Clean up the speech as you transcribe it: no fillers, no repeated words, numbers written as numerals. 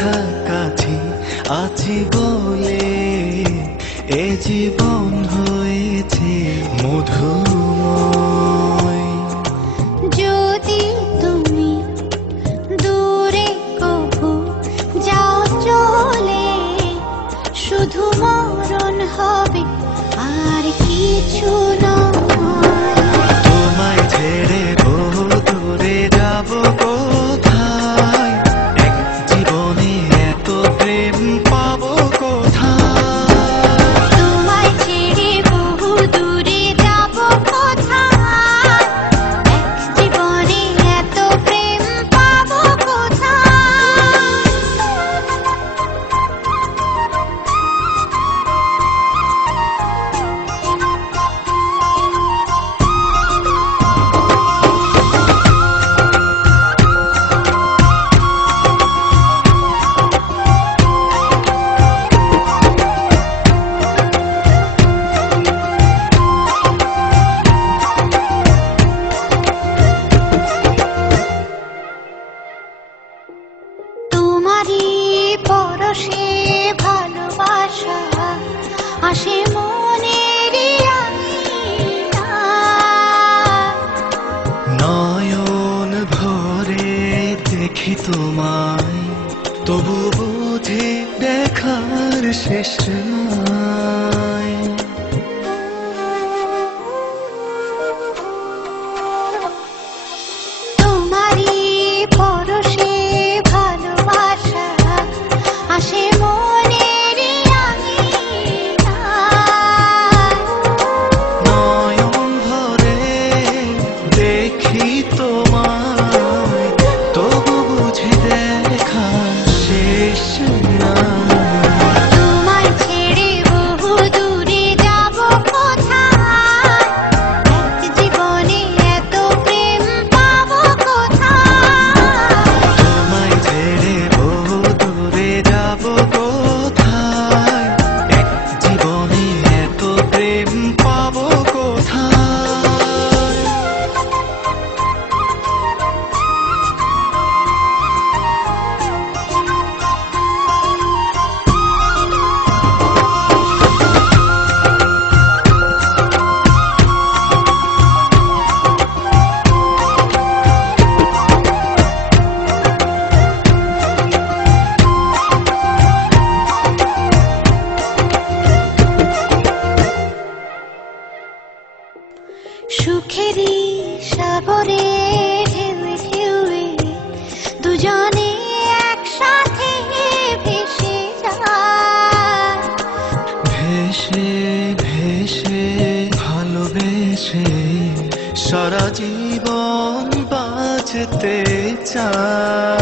কাছাকাছি আছি বলে এ জীবন হয়েছে মধুময়। যদি তুমি দূরে কভু যাও চলে, শুধু মরণ হবে আর কিছু নয়। তোমায় ছেড়ে বহু দূরে যাব কোথায়, এক জীবনে এত প্রেম পাবো কোথায়। তোমায় ছেড়ে বহু দূরে যাব কোথায়, এক জীবনে এত প্রেম পাবো কোথায়। তোমারই পরশে ভালোবাসা আসে মনের নয়ন ভরে দেখি তোমায়, তবু বুঝি দেখার শেষ নাই। তোমারই পরশে ভালোবাসা আসে মনের নয়ন ভরে দেখি তোমায়, তবু বুঝি দেখা শেষ নাই। তোমায় ছেড়ে বহু দূরে যাব কোথায়, এক জীবনে এত প্রেম পাবো কোথায়। তোমায় ছেড়ে বহু দূরে যাব কোথায়, এক জীবনে এত প্রেম পাবো কোথায়। সুখেরই সাগরে ঢেউয়ে ঢেউয়ে দুজনে একসাথে ভেসে যায়। ভেসে ভেসে ভালোবেসে সারা জীবন বাঁচতে চাই।